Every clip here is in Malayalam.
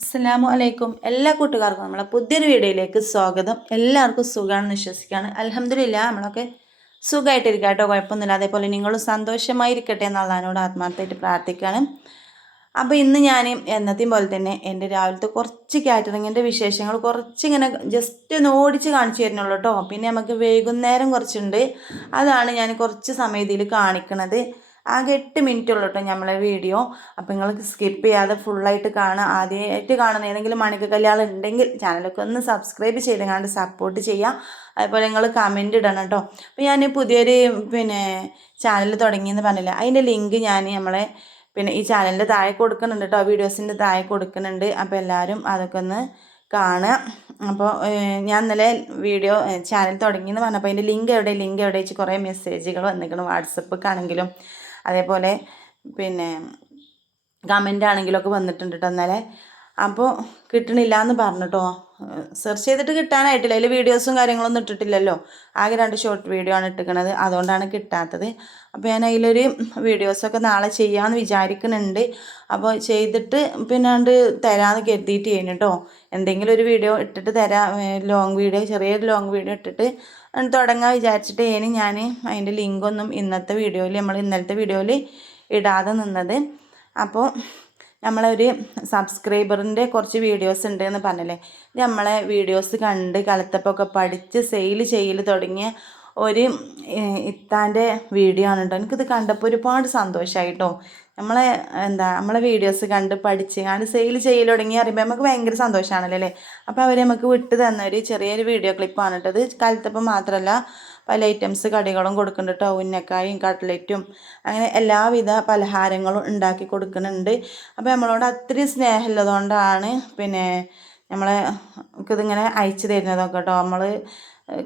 അസ്സലാമു വലൈക്കും എല്ലാ കൂട്ടുകാർക്കും നമ്മളെ പുതിയൊരു വീഡിയോയിലേക്ക് സ്വാഗതം. എല്ലാവർക്കും സുഖമാണെന്ന് വിശ്വസിക്കുകയാണ്. അലഹമില്ല നമ്മളൊക്കെ സുഖമായിട്ടിരിക്കുക കേട്ടോ കുഴപ്പമൊന്നുമില്ല. അതേപോലെ നിങ്ങളും സന്തോഷമായിരിക്കട്ടെ എന്നുള്ളതിനോട് ആത്മാർത്ഥമായിട്ട് പ്രാർത്ഥിക്കുകയാണ്. അപ്പോൾ ഇന്ന് ഞാൻ എന്നത്തെയും പോലെ തന്നെ എന്റെ രാവിലത്തെ കുറച്ച് കാറ്ററിങ്ങിന്റെ വിശേഷങ്ങൾ കുറച്ചിങ്ങനെ ജസ്റ്റ് ഒന്ന് ഓടിച്ച് കാണിച്ചു തരുന്നുള്ളൂ കേട്ടോ. പിന്നെ നമുക്ക് വൈകുന്നേരം കുറച്ചുണ്ട്. അതാണ് ഞാൻ കുറച്ച് സമയത്തിൽ കാണിക്കണത്. ആകെ എട്ട് മിനിറ്റ് ഉള്ളൂ കേട്ടോ നമ്മളെ വീഡിയോ അപ്പോൾ നിങ്ങൾക്ക് സ്കിപ്പ് ചെയ്യാതെ ഫുള്ളായിട്ട് കാണുക. ആദ്യമായിട്ട് കാണുന്ന ഏതെങ്കിലും മണിക്ക് കല്യാണം ഉണ്ടെങ്കിൽ ചാനലൊക്കെ ഒന്ന് സബ്സ്ക്രൈബ് ചെയ്ത് സപ്പോർട്ട് ചെയ്യുക അതുപോലെ നിങ്ങൾ കമന്റ് ഇടണം കേട്ടോ അപ്പോൾ ഞാൻ പുതിയൊരു പിന്നെ ചാനൽ തുടങ്ങിയെന്ന് പറഞ്ഞില്ല? അതിന്റെ ലിങ്ക് ഞാൻ നമ്മളെ പിന്നെ ഈ ചാനലിന്റെ താഴെ കൊടുക്കുന്നുണ്ട് കേട്ടോ വീഡിയോസിന്റെ താഴെ കൊടുക്കുന്നുണ്ട്. അപ്പോൾ എല്ലാവരും അതൊക്കെ ഒന്ന് കാണുക. അപ്പോൾ ഞാൻ ഇന്നലെ വീഡിയോ ചാനൽ തുടങ്ങിയെന്ന് പറഞ്ഞപ്പോൾ അതിന്റെ ലിങ്ക് എവിടെ? ലിങ്ക് എവിടെ? വെച്ച് കുറേ മെസ്സേജുകൾ വന്നിരിക്കണം വാട്സപ്പൊക്കെ അതേപോലെ പിന്നെ കമന്റ് ആണെങ്കിലൊക്കെ വന്നിട്ടുണ്ട് കേട്ടോ ഇന്നലെ. അപ്പോൾ കിട്ടണില്ല എന്ന് പറഞ്ഞിട്ടോ. സെർച്ച് ചെയ്തിട്ട് കിട്ടാനായിട്ടില്ല. അതിൽ വീഡിയോസും കാര്യങ്ങളൊന്നും ഇട്ടിട്ടില്ലല്ലോ. ആകെ രണ്ട് ഷോർട്ട് വീഡിയോ ആണ് ഇട്ടിക്കണത്. അതുകൊണ്ടാണ് കിട്ടാത്തത്. അപ്പോൾ ഞാൻ അതിലൊരു വീഡിയോസൊക്കെ നാളെ ചെയ്യാമെന്ന് വിചാരിക്കുന്നുണ്ട് അപ്പോൾ ചെയ്തിട്ട് പിന്നാണ്ട് തരാമെന്ന് കരുതിയിട്ട് ചെയ്യുന്നു എന്തെങ്കിലും ഒരു വീഡിയോ ഇട്ടിട്ട് തരാം. ലോങ് വീഡിയോ ചെറിയൊരു ലോങ് വീഡിയോ ഇട്ടിട്ട് തുടങ്ങാൻ വിചാരിച്ചിട്ട് ഇനി ഞാൻ അതിന്റെ ലിങ്കൊന്നും ഇന്നത്തെ വീഡിയോയിൽ നമ്മൾ ഇന്നലത്തെ വീഡിയോയിൽ ഇടാതെ നിന്നത്. അപ്പോൾ നമ്മളൊരു സബ്സ്ക്രൈബറിന്റെ കുറച്ച് വീഡിയോസ് ഉണ്ട് എന്ന് പറഞ്ഞല്ലേ നമ്മളെ വീഡിയോസ് കണ്ട് കലത്തപ്പൊക്കെ പഠിച്ച് സെയിൽ ചെയ്യൽ തുടങ്ങിയ ഒരു ഇത്താന്റെ വീഡിയോ ആണ് കേട്ടോ. എനിക്കിത് കണ്ടപ്പോൾ ഒരുപാട് സന്തോഷമായിട്ടോ നമ്മളെ എന്താ നമ്മളെ വീഡിയോസ് കണ്ട് പഠിച്ച് കണ്ട് സെയിൽ ചെയ്യൽ തുടങ്ങി അറിയുമ്പോൾ നമുക്ക് ഭയങ്കര സന്തോഷമാണല്ലോ അല്ലേ? അപ്പോൾ അവർ നമുക്ക് വിട്ട് തന്ന ഒരു ചെറിയൊരു വീഡിയോ ക്ലിപ്പാണ് കേട്ടത് കലത്തപ്പം മാത്രമല്ല പല ഐറ്റംസ് കടികളും കൊടുക്കുന്നുണ്ട് കേട്ടോ കട്ട്ലറ്റും അങ്ങനെ എല്ലാവിധ പലഹാരങ്ങളും ഉണ്ടാക്കി കൊടുക്കുന്നുണ്ട്. അപ്പോൾ നമ്മളോട് അത്രയും സ്നേഹമുള്ളതുകൊണ്ടാണ് പിന്നെ നമ്മളെ ഇതിങ്ങനെ അയച്ചു തരുന്നതൊക്കെ കേട്ടോ. നമ്മൾ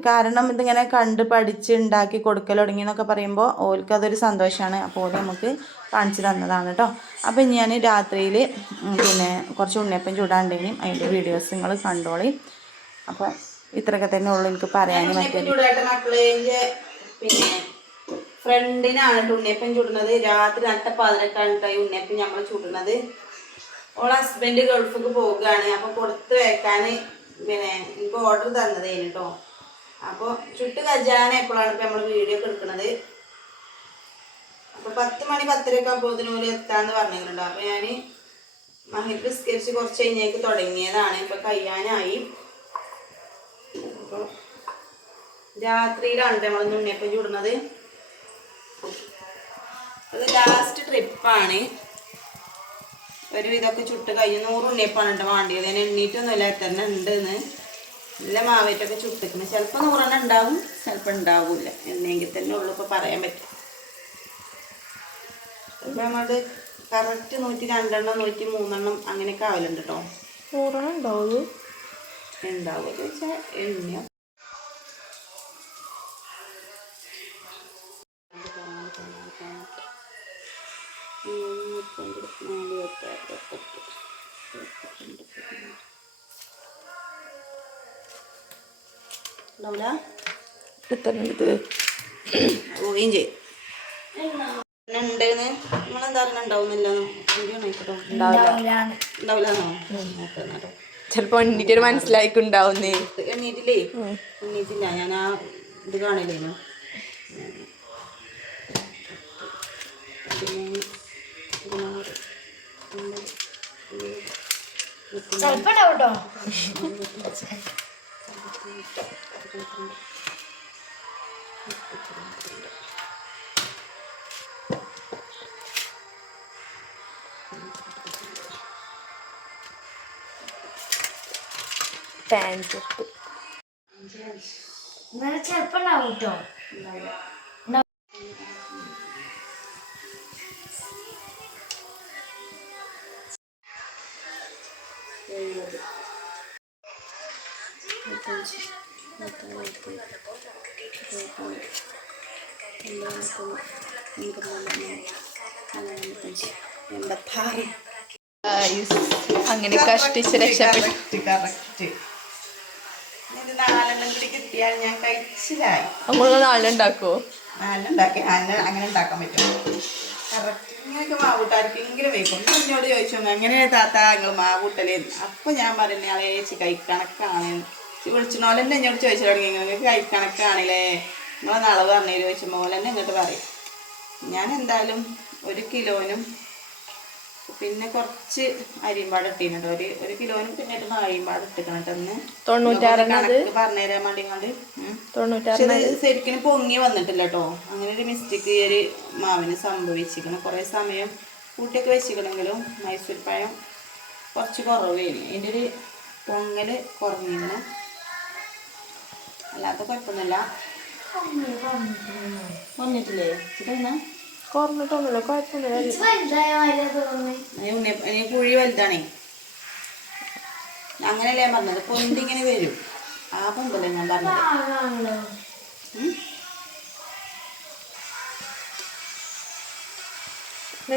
കാരണം ഇതിങ്ങനെ കണ്ട് പഠിച്ച് ഉണ്ടാക്കി കൊടുക്കൽ തുടങ്ങി എന്നൊക്കെ പറയുമ്പോൾ ഓർക്ക് അതൊരു സന്തോഷമാണ്. അപ്പോൾ നമുക്ക് കാണിച്ചു തന്നതാണ് കേട്ടോ. അപ്പോൾ ഞാൻ രാത്രിയിൽ പിന്നെ കുറച്ച് ഉണ്ണിയപ്പം ചൂടാണ്ടേനും അതിന്റെ വീഡിയോസ് നിങ്ങൾ കണ്ടോളി. അപ്പോൾ ഇത്രയൊക്കെ തന്നെ ഉള്ളു എനിക്ക് പറയാൻ മക്കളെ പിന്നെ ഫ്രണ്ടിനാണ് ഉണ്ണിയപ്പം ചുടുന്നത്. രാത്രി നട്ട പതിനെട്ടാണ് ഉണ്ണിയപ്പൻ ഉണ്ണിയപ്പം നമ്മൾ ചുടുന്നത്. ഓൾ ഹസ്ബൻഡ് ഗൾഫിക്ക് പോവുകയാണ്. അപ്പോൾ പുറത്ത് വെക്കാൻ പിന്നെ എനിക്ക് ഓർഡർ തന്നത് കേട്ടോ അപ്പോൾ ചുട്ട് കജാന എപ്പോഴാണ് ഇപ്പം നമ്മൾ വീഡിയോ ഒക്കെ എടുക്കുന്നത് അപ്പോൾ പത്ത് മണി പത്തരയൊക്കെ ആകുമ്പോഴത്തേനും ഒരു എത്താന്ന് പറഞ്ഞിട്ടുണ്ടോ അപ്പോൾ ഞാൻ മഹിർ സ്കെച്ച് കുറച്ച് കഴിഞ്ഞേക്ക് തുടങ്ങിയതാണ്. ഇപ്പം കഴിയാനായി അപ്പോൾ രാത്രിയിലാണ് നമ്മൾ ഉണ്ണിയപ്പം ചൂടുന്നത്. അത് ലാസ്റ്റ് ട്രിപ്പാണ് ഒരു ഇതൊക്കെ ചുട്ട് കഴിഞ്ഞ് നൂറ് ഉണ്ണിയപ്പാണ് കേട്ടോ വേണ്ടിയത്. അതിന് എണ്ണീറ്റൊന്നുമില്ല എത്ര ഉണ്ടെന്ന്. നല്ല മാവേറ്റൊക്കെ ചുട്ടിക്കണം ചിലപ്പോൾ നൂറെണ്ണം ഉണ്ടാവും ചിലപ്പോൾ ഉണ്ടാവില്ല. എന്നെങ്കിൽ തന്നെ ഉള്ളു ഇപ്പോൾ പറയാൻ പറ്റും ഇപ്പം നമ്മളത് കറക്റ്റ് നൂറ്റി രണ്ടെണ്ണം നൂറ്റി മൂന്നെണ്ണം അങ്ങനെയൊക്കെ ആവലുണ്ട് കേട്ടോ നൂറെണ്ണം ഉണ്ടാവുള്ളൂ. ഉണ്ടാവുമെന്ന് വെച്ചാൽ എണ്ണ ഉണ്ടാവില്ല പോവുകയും ചെയ്യും. ഉണ്ടെന്ന് നിങ്ങളെന്താ പറഞ്ഞ ഉണ്ടാവുന്നില്ല ഉണ്ടാവില്ല. ചിലപ്പോ എണ്ണീറ്റൊരു മനസ്സിലായിക്കുണ്ടാവുന്നേ. എണ്ണീറ്റില്ലേ എണ്ണീറ്റില്ല ഞാൻ ആ ഇത് കാണില്ലേനോ? ചെലപ്പോ ഉണ്ടാവും കേട്ടോ എൺപത്താറ് അങ്ങനെ കഷ്ടിച്ച് രക്ഷപ്പെട്ടു കഷ്ടിച്ച് രക്ഷപ്പെട്ടു. നാലെണ്ണം ഉണ്ടാക്കി നാലെണ്ണം അങ്ങനെ ഉണ്ടാക്കാൻ പറ്റും. ഇങ്ങനെയൊക്കെ മാവൂട്ടാർക്കെങ്കിലും വയ്ക്കും എന്നോട് ചോദിച്ചു എങ്ങനെയാ താത്ത? നിങ്ങൾ മാവൂട്ടലേന്ന് അപ്പൊ ഞാൻ പറഞ്ഞു ആളെ ചേച്ചി കൈക്കണക്കാണ് വിളിച്ചോലെ തന്നെ എന്നോട് ചോദിച്ചു തുടങ്ങി. നിങ്ങൾക്ക് കൈക്കണക്കാണല്ലേ നിങ്ങളെ അളവ് പറഞ്ഞു ചോദിച്ചു മോലെ തന്നെ ഇങ്ങോട്ട് പറയും. ഞാൻ എന്തായാലും ഒരു കിലോനും പിന്നെ കുറച്ച് അരിമ്പാട് ഇട്ടിട്ടുണ്ട് ഒരു ഒരു കിലോനും പിന്നെ ഇട്ടുന്ന അരിമ്പാട് ഇട്ടിക്കണം കേട്ടോ തൊണ്ണൂറ്റാറെണ്ണത് പറഞ്ഞുതരാൻ വേണ്ടി കൊണ്ട്. തൊണ്ണൂറ്റാറ് ശരിക്കും പൊങ്ങി വന്നിട്ടില്ല കേട്ടോ അങ്ങനെ ഒരു മിസ്റ്റേക്ക് ഈ ഒരു മാവിന് സംഭവിച്ചിരിക്കണം കുറേ സമയം കൂട്ടിയൊക്കെ വെച്ചിക്കണമെങ്കിലും മൈസൂർ പഴം കുറച്ച് കുറവേ അതിന്റെ ഒരു പൊങ്ങൽ കുറഞ്ഞിരുന്നു. അല്ലാത്ത കുഴപ്പമൊന്നുമില്ല. വന്നിട്ടില്ലേ? കുറഞ്ഞിട്ടൊന്നുമില്ല കുഴപ്പമൊന്നുമില്ല കുഴി വലുതാണേ. അങ്ങനെയല്ലേ ഞാൻ പറഞ്ഞത്. പൊന്തിങ്ങനെ വരും? ആ പൊന്തല്ലേ ഞാൻ പറഞ്ഞത്.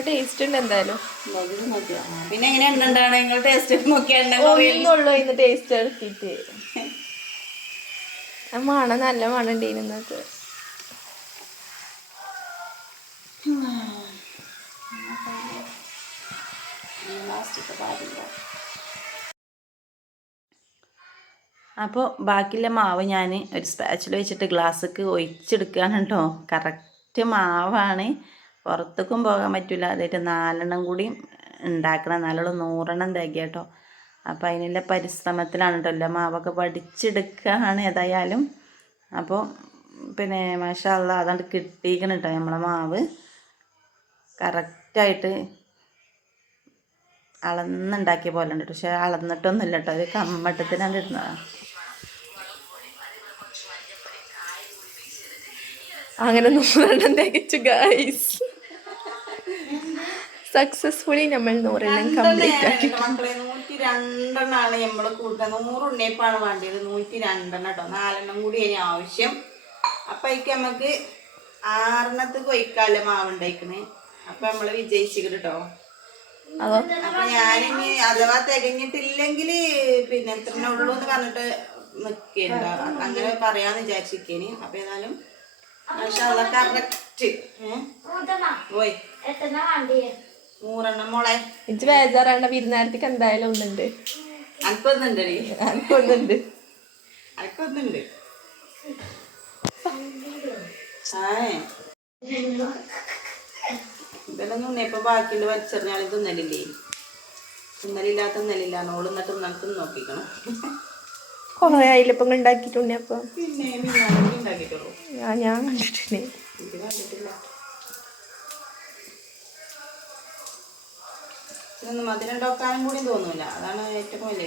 ടേസ്റ്റ് ഉണ്ട് എന്തായാലും? പിന്നെ എങ്ങനെ എണ്ണണ്ടാണ് നിങ്ങൾ ടേസ്റ്റ് നോക്കിയാൽ ടേസ്റ്റ് എടുത്തിട്ട്. മണം നല്ല മണം ഉണ്ടായിരുന്നത് അപ്പോൾ ബാക്കിയുള്ള മാവ് ഞാൻ ഒരു സ്പാച്ചിൽ വെച്ചിട്ട് ഗ്ലാസ്സൊക്കെ ഒഴിച്ചെടുക്കുകയാണ് കേട്ടോ കറക്റ്റ് മാവാണ്. പുറത്തേക്കും പോകാൻ പറ്റില്ല അതായിട്ട് നാലെണ്ണം കൂടി ഉണ്ടാക്കണം. നാലെണ്ണം നൂറെണ്ണം തികയ കേട്ടോ അപ്പോൾ അതിനുള്ള പരിശ്രമത്തിലാണ് കേട്ടോ എല്ലാ മാവൊക്കെ പഠിച്ചെടുക്കുകയാണ് ഏതായാലും. അപ്പോൾ പിന്നെ മാഷാള്ള അതാണ്ട് കിട്ടിയിരിക്കണം കേട്ടോ നമ്മളെ മാവ്. കറക്റ്റായിട്ട് അളന്നുണ്ടാക്കിയ പോലെ ഉണ്ട് പക്ഷെ അളന്നിട്ടൊന്നുമില്ല കേട്ടോ ഒരു കമ്മട്ടത്തിനാണ് ഇടുന്നതാണ് അങ്ങനെ നൂറെണ്ണം തികച്ചു ഗൈസ് സക്സസ്ഫുള്ളി നമ്മൾ നൂറെണ്ണം കംപ്ലീറ്റ് ആക്കി. രണ്ടെണ്ണാണ് നമ്മൾ കൂടുതൽ നൂറ് ഉണ്ണിയപ്പാണ് വേണ്ടത്. നൂറ്റി രണ്ടെണ്ണം കേട്ടോ നാലെണ്ണം കൂടി അതിന് ആവശ്യം. അപ്പം അതിക്ക് നമുക്ക് ആറെണ്ണത്ത് കൊയ്ക്കാലം മാവ് അപ്പം നമ്മൾ നമ്മൾ വിജയിച്ചിട്ട് കേട്ടോ അപ്പം ഞാനിനി അഥവാ തികഞ്ഞിട്ടില്ലെങ്കിൽ പിന്നെ എത്ര ഉള്ളൂ എന്ന് പറഞ്ഞിട്ട് നിൽക്കേണ്ട അങ്ങനെ പറയാന്ന് വിചാരിച്ചിരിക്കേനി അപ്പം ഏതായാലും കറക്റ്റ് ഏ? പോയി. നൂറെണ്ണം മോളെ. ഇജ്ജ് ബേജാറാണ്ട വിരുന്നാരത്തേക്ക് എന്തായാലും ഒന്നുണ്ട്. അനക്കൊന്നുണ്ട് ഇതെല്ലാം ഇപ്പൊ ബാക്കിയുണ്ട് വലിച്ചെറിഞ്ഞാൽ തിന്നലില്ലേ? തിന്നലില്ലാത്ത തിന്നലില്ല. നോൾ എന്നിട്ട് നമുക്ക് നോക്കിക്കണം. കൊറേ ആയില്ലപ്പം ഉണ്ടാക്കിയിട്ടുണ്ട് അപ്പൊ? പിന്നെ ഞാൻ കണ്ടിട്ടുണ്ട് കണ്ടിട്ടില്ല. ഇതൊന്ന് മധുരം ഉണ്ടാക്കാനും തോന്നൂല. അതാണ് ഏറ്റവും വലിയ